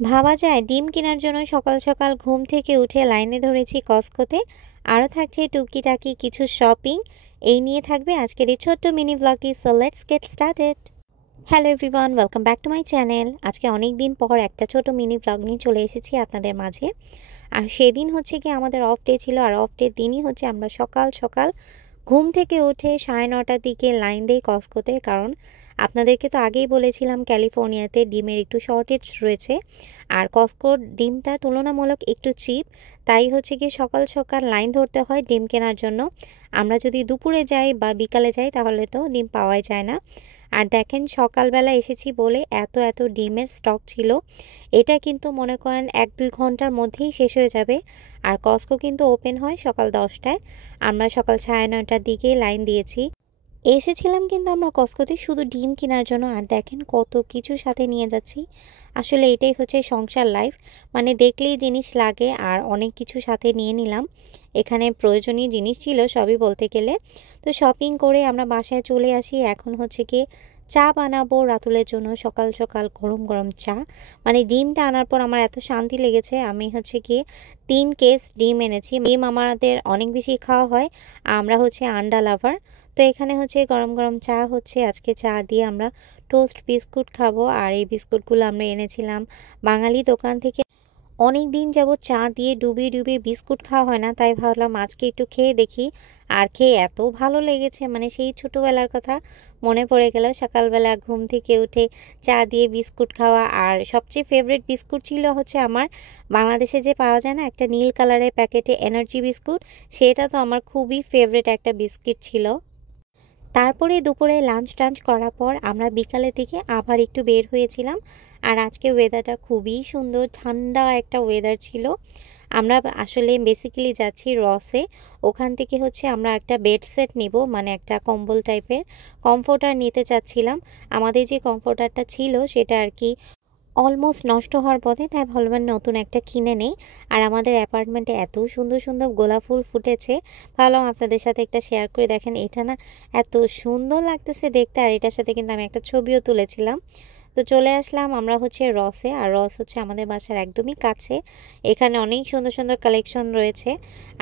ভাবা যায় ডিম কেনার জন্য সকাল সকাল ঘুম থেকে উঠে লাইনে ধরেছি কস্কোতে। আরও থাকছে টুকিটাকি কিছু শপিং। এই নিয়ে থাকবে আজকের এই ছোট্ট মিনি ব্লগটি। So let's get started. Hello everyone, welcome back to my channel. আজকে অনেক দিন পর একটা ছোট মিনি ব্লগ নিয়ে চলে এসেছি আপনাদের মাঝে। আর সেদিন হচ্ছে কি আমাদের অফ ডে ছিল, আর অফ ডের দিনই হচ্ছে আমরা সকাল সকাল ঘুম থেকে উঠে 9:30টার দিকে লাইন দেই কস্কোতে। কারণ আপনাদেরকে তো আগেই বলেছিলাম ক্যালিফোর্নিয়াতে ডিমের একটু শর্টেজ রয়েছে, আর কস্কোর ডিমটা তুলনামূলক একটু চিপ। তাই হচ্ছে কি সকাল সকাল লাইন ধরতে হয় ডিম কেনার জন্য। আমরা যদি দুপুরে যাই বা বিকালে যাই তাহলে তো ডিম পাওয়াই যায় না। আর দেখেন সকালবেলা এসেছি বলে এত এত ডিমের স্টক ছিল। এটা কিন্তু মনে করেন 1-2 ঘন্টার মধ্যেই শেষ হয়ে যাবে। আর কস্কো কিন্তু ওপেন হয় সকাল 10টায়। আমরা সকাল 9:30টার দিকে লাইন দিয়েছি। এসেছিলাম কিন্তু আমরা কস্কোতে শুধু ডিম কেনার জন্য। আর দেখেন কত কিছু সাথে নিয়ে যাচ্ছি। আসলে এটাই হচ্ছে সংসার লাইফ, মানে দেখলেই জিনিস লাগে আর অনেক কিছু সাথে নিয়ে নিলাম। এখানে প্রয়োজনীয় জিনিস ছিল সবই বলতে গেলে। তো শপিং করে আমরা বাসায় চলে আসি। এখন হচ্ছে কি চা বানাবো রাতুলের জন্য। সকাল সকাল গরম গরম চা, মানে ডিমটা আনার পর আমার এত শান্তি লেগেছে। আমি হচ্ছে কি 3 কেস ডিম এনেছি। ডিম আমাদের অনেক বেশি খাওয়া হয়, আমরা হচ্ছে আন্ডা লাভার। তো এখানে হচ্ছে গরম গরম চা হচ্ছে। আজকে চা দিয়ে আমরা টোস্ট বিস্কুট খাবো। আর এই বিস্কুটগুলো আমরা এনেছিলাম বাঙালি দোকান থেকে। অনেক দিন যাবত চা দিয়ে ডুবিয়ে ডুবিয়ে বিস্কুট খাওয়া হয় না, তাই ভাবলাম আজকে একটু খেয়ে দেখি। আর খেয়ে এত ভালো লেগেছে, মানে সেই ছোটোবেলার কথা মনে পড়ে গেল। সকালবেলা ঘুম থেকে উঠে চা দিয়ে বিস্কুট খাওয়া। আর সবচেয়ে ফেভারিট বিস্কুট ছিল হচ্ছে আমার বাংলাদেশে যে পাওয়া যায় না একটা নীল কালারের প্যাকেটে এনার্জি বিস্কুট, সেটা তো আমার খুবই ফেভারিট একটা বিস্কিট ছিল। তারপরে দুপুরে লাঞ্চ টাঞ্চ করার পর আমরা বিকালের দিকে আবার একটু বের হয়েছিলাম। আর আজকে ওয়েদারটা খুবই সুন্দর, ঠান্ডা একটা ওয়েদার ছিল। আমরা আসলে বেসিক্যালি যাচ্ছি রসে। ওখান থেকে হচ্ছে আমরা একটা বেড সেট নিব, মানে একটা কম্বল টাইপের কমফোর্টার নিতে চাচ্ছিলাম। আমাদের যে কমফোর্টারটা ছিল সেটা আর কি অলমোস্ট নষ্ট হওয়ার পথে, তাই ভাবলাম নতুন একটা কিনে নেই। আর আমাদের অ্যাপার্টমেন্টে এত সুন্দর সুন্দর গোলাপ ফুল ফুটেছে, ভাবলাম আপনাদের সাথে একটা শেয়ার করে। দেখেন এটা না এত সুন্দর লাগতেছে দেখতে। আর এটার সাথে কিন্তু আমি একটা ছবিও তুলেছিলাম। তো চলে আসলাম আমরা হচ্ছে রসে। আর রস হচ্ছে আমাদের বাসার একদমই কাছে। এখানে অনেক সুন্দর সুন্দর কালেকশন রয়েছে।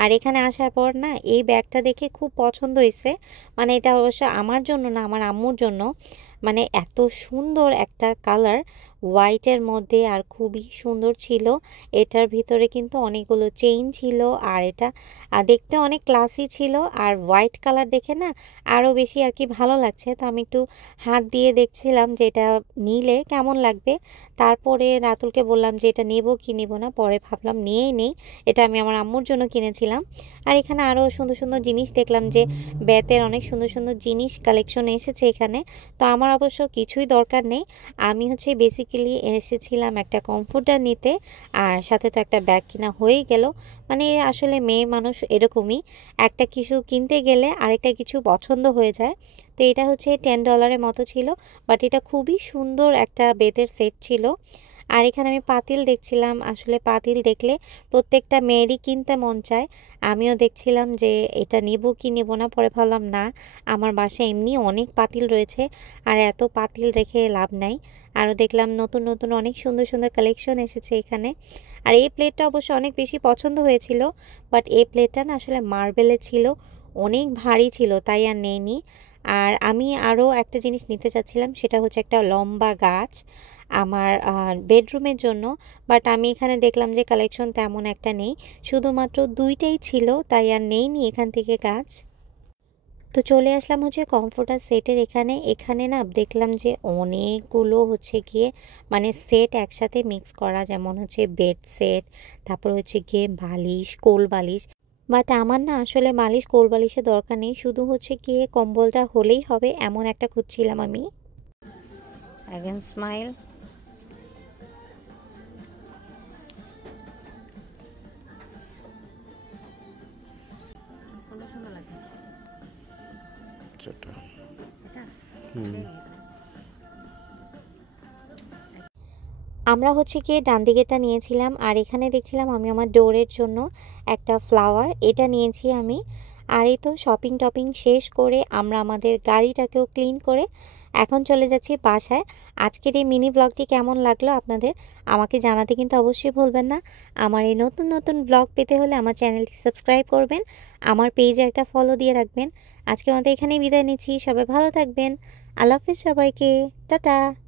আর এখানে আসার পর না এই ব্যাগটা দেখে খুব পছন্দ হয়েছে। মানে এটা অবশ্য আমার জন্য না, আমার আম্মুর জন্য। মানে এত সুন্দর একটা কালার হোয়াইটের মধ্যে, আর খুবই সুন্দর ছিল। এটার ভিতরে কিন্তু অনেকগুলো চেইন ছিল। আর এটা দেখতে অনেক ক্লাসি ছিল। আর হোয়াইট কালার দেখে না আরও বেশি আর কি ভালো লাগছে। তো আমি একটু হাত দিয়ে দেখছিলাম যে এটা নিলে কেমন লাগবে। তারপরে রাতুলকে বললাম যে এটা নেব কি নেব না, পরে ভাবলাম নিয়েই নেই। এটা আমি আমার আম্মুর জন্য কিনেছিলাম। আর এখানে আরও সুন্দর সুন্দর জিনিস দেখলাম, যে বেতের অনেক সুন্দর সুন্দর জিনিস কালেকশন এসেছে এখানে। তো আমার অবশ্য কিছুই দরকার নেই। আমি হচ্ছে বেসিক্যালি এসেছিলাম একটা কমফোর্টার নিতে, আর সাথে তো একটা ব্যাগ কিনা হয়েই গেল। মানে আসলে মেয়ে মানুষ এরকমই, একটা কিছু কিনতে গেলে আরেকটা কিছু পছন্দ হয়ে যায়। তো এটা হচ্ছে $10 মতো ছিল, বাট এটা খুবই সুন্দর একটা বেতের সেট ছিল। আর এখানে আমি পাতিল দেখছিলাম। আসলে পাতিল দেখলে প্রত্যেকটা মেয়েরই কিনতে মন চায়। আমিও দেখছিলাম যে এটা নেব কি নেব না, পরে ভাবলাম না, আমার বাসায় এমনি অনেক পাতিল রয়েছে, আর এত পাতিল রেখে লাভ নাই। আরও দেখলাম নতুন নতুন অনেক সুন্দর সুন্দর কালেকশন এসেছে এখানে। আর এই প্লেটটা অবশ্য অনেক বেশি পছন্দ হয়েছিল, বাট এই প্লেটটা না আসলে মার্বেলের ছিল, অনেক ভারী ছিল, তাই আর নেইনি। আর আমি আরও একটা জিনিস নিতে চাচ্ছিলাম, সেটা হচ্ছে একটা লম্বা গাছ আমার বেডরুমের জন্য। বাট আমি এখানে দেখলাম যে কালেকশন তেমন একটা নেই, শুধুমাত্র 2টাই ছিল, তাই আর নেইনি এখান থেকে গাছ। তো চলে আসলাম হচ্ছে কমফোর্টার সেটের এখানে। এখানে না দেখলাম যে অনেকগুলো হচ্ছে গিয়ে মানে সেট একসাথে মিক্স করা, যেমন হচ্ছে বেড সেট, তারপর হচ্ছে গিয়ে বালিশ, কোল বালিশ। বাট আমার না আসলে বালিশ কোল বালিশের দরকার নেই, শুধু হচ্ছে গিয়ে কম্বলটা হলেই হবে, এমন একটা খুঁজছিলাম আমি। Again smile. সুন্দর লাগে এটা। আমরা হচ্ছে গিয়ে ডান দিকেরটা নিয়েছিলাম। আর এখানে দেখছিলাম আমি আমার ডোরের জন্য একটা ফ্লাওয়ার, এটা নিয়েছি আমি। আর এই তো শপিং টপিং শেষ করে আমরা আমাদের গাড়িটাকেও ক্লিন করে এখন চলে যাচ্ছি বাসায়। আজকের এই মিনি ব্লগটি কেমন লাগলো আপনাদের আমাকে জানাতে কিন্তু অবশ্যই ভুলবেন না। আমার এই নতুন নতুন ব্লগ পেতে হলে আমার চ্যানেলটি সাবস্ক্রাইব করবেন, আমার পেজে একটা ফলো দিয়ে রাখবেন। আজকের মতো এখানেই বিদায় নিচ্ছি। সবাই ভালো থাকবেন। আল্লাহ হাফেজ সবাইকে। টাটা।